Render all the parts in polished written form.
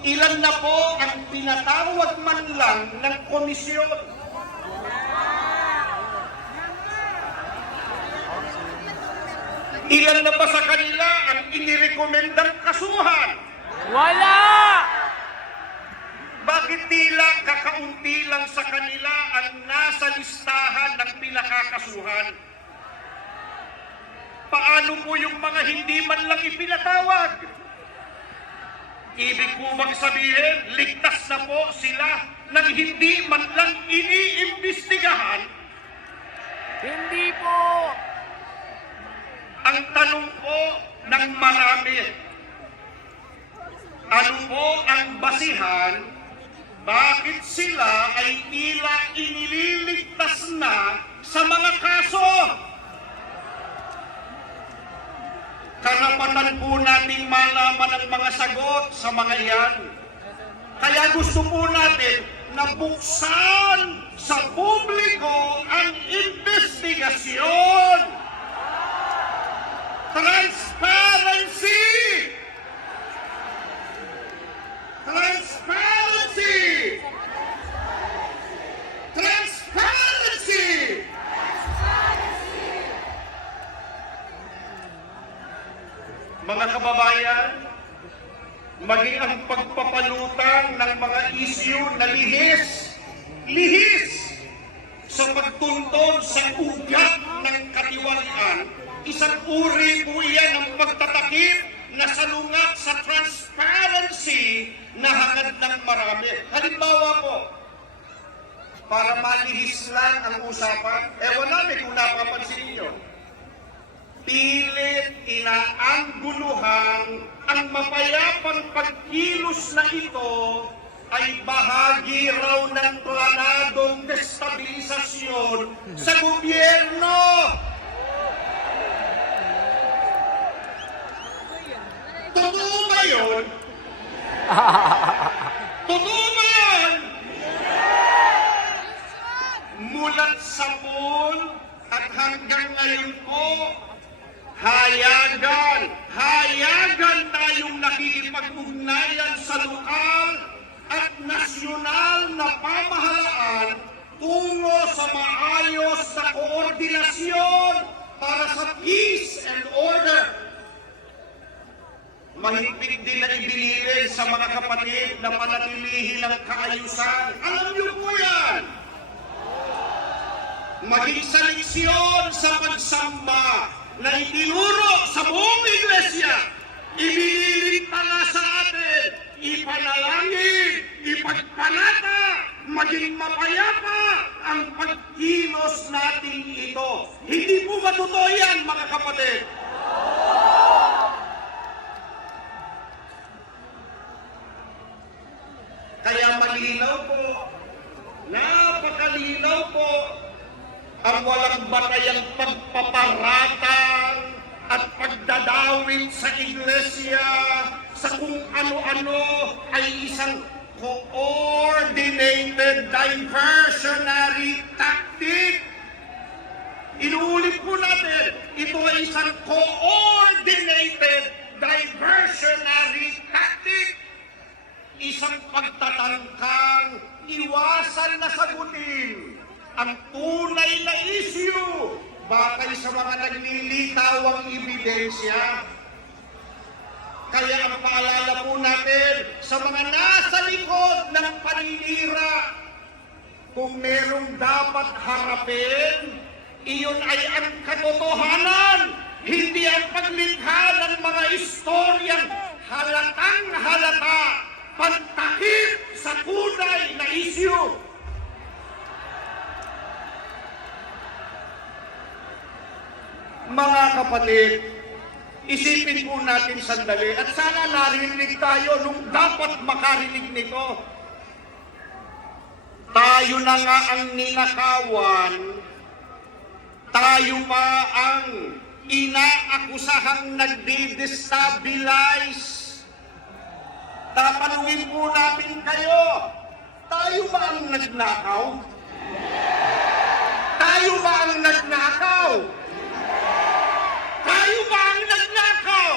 Ilan na po ang pinatawag man lang ng komisyon? Ilan na ba sa kanila ang inirekomendang kasuhan? Wala! Bakit tila kakaunti lang sa kanila ang nasa listahan ng pinakakasuhan? Paano po yung mga hindi man lang ipinatawag? Ibig po bang sabihin, ligtas na po sila nang hindi man lang iniimbestigahan? Hindi po! Ang tanong po ng marami, ano po ang basihan bakit sila ay tila inililigtas na sa mga kaso? Karapatan po nating malaman ang mga sagot sa mga iyan. Kaya gusto po natin na buksan sa publiko ang investigasyon. Transparency! Transparency! Transparency! Mga kababayan, maging ang pagpapalutang ng mga issue na lihis sa pagtuntun sa ugat ng katiwalian, isang uri po iyan ng pagtatakip na salungat sa transparency na hangad ng marami. Halimbawa po, para malihis lang ang usapan, ewan namin kung napapansin niyo, pilit inaangguluhan ang mapayapang pagkilos na ito ay bahagi raw ng planadong destabilisasyon sa gobyerno. Totoo ba yun? Totoo ba yan? Mulat sa pool at hanggang ngayon po, hayagan tayong nakikipag-ugnayan sa lokal at nasyonal na pamahalaan tungo sa maayos na koordinasyon para sa peace and order. Mahigpit din na ibinilin sa mga kapatid na panatilihin ng kaayusan. Alam niyo po yan! Maging sa leksyon sa pagsamba na itinuro sa buong iglesia, ibinilin pa nga sa atin, ipanalangin, ipagpanata, maging mapayapa ang pagkilos natin ito. Hindi po ba totoo yan, mga kapatid? Kaya malinaw po, napakalinaw po, ang walang batayang pagpaparatang at pagdadawit sa iglesia sa kung ano-ano ay isang coordinated diversionary tactic. Inuulit po natin, ito ay isang coordinated diversionary tactic. Isang pagtatangkang iwasan na sagutin ang tunay na issue batay sa mga naglilitawang ebidensya. Kaya ang paalala po natin sa mga nasa likod ng paninira, kung merong dapat harapin, iyon ay ang katotohanan, hindi ang paglikha ng mga istoryang halatang halata, pantakip sa tunay na issue. Mga kapatid, isipin po natin sandali at sana narinig tayo nung dapat makarinig nito. Tayo na nga ang ninakawan, tayo pa ang inaakusahang nagdi-destabilize. Tatanungin po natin kayo, tayo ba ang nagnakaw? Tayo ba ang nagnakaw? Tayo ba ang nagnakaw?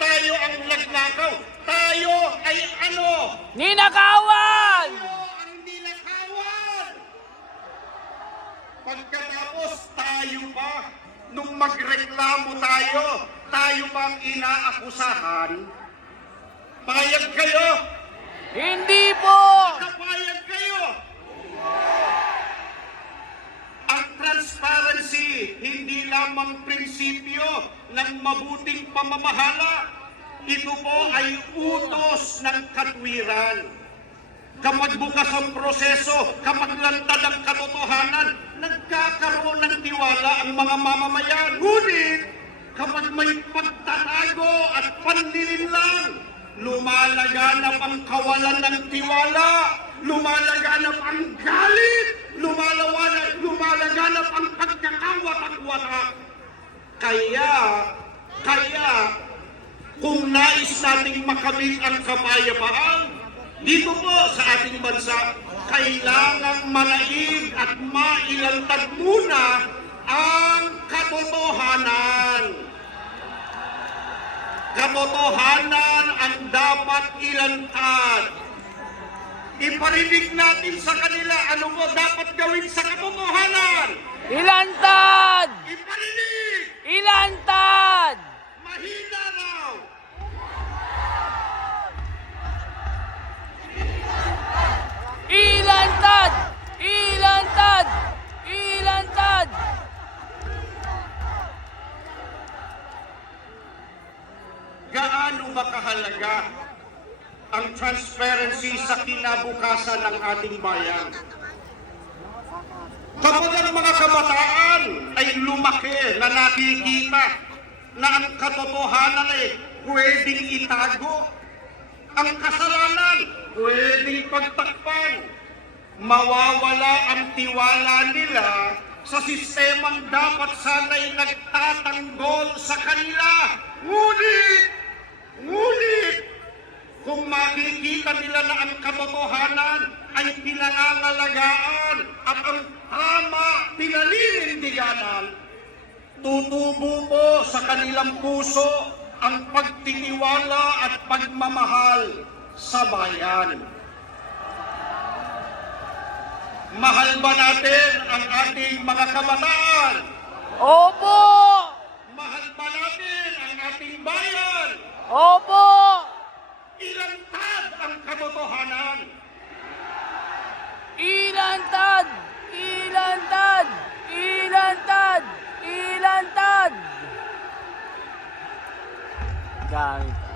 tayo ang nagnakaw. Tayo ay ano? Ninakawan! Tayo ang ninakawan. Pagkatapos tayo pa, nung magreklamo tayo bang inaakusahan? Payag kayo? Hindi po! Kapayag kayo? Ang transparency, hindi lamang prinsipyo ng mabuting pamamahala. Ito po ay utos ng katwiran. Kapag bukas ang proseso, kapag lantad ang katotohanan, nagkakaroon ng tiwala ang mga mamamayan. Ngunit, kapag may pagtatago at panlilinlang, lumalaganap ang kawalan ng tiwala, lumalaganap ang galit, lumalaganap ang pagkakawatak-watak. Kaya, kung nais nating makamit ang kapayapaan, dito po sa ating bansa, kailangang manaig at mailantad muna ang katotohanan. Katotohanan ang dapat ilantad. Iparinig natin sa kanila ano mo dapat gawin sa katotohanan. Ilantad! Iparinig! Ilantad! Mahina raw! Ilantad! Ilantad! Ilantad! Gaano ba kahalaga ang transparency sa kinabukasan ng ating bayan? Kapag ang mga kabataan ay lumaki na nakikita na ang katotohanan ay pwedeng itago, ang kasalanan pwedeng pagtakpan, mawawala ang tiwala nila sa sistemang dapat sana'y nagtatanggol sa kanila. Ngunit, kung makikita nila na ang katotohanan ay pinangangalagaan at ang tama pinalilindiganan, tutubo po sa kanilang puso ang pagtitiwala at pagmamahal sa bayan. Mahal ba natin ang ating mga kabataan? Opo! Mahal ba natin ang ating bayan? Opo! Ilantad ang katotohanan. Ilantad! Ilantad! Ilantad! Ilantad! Gamit.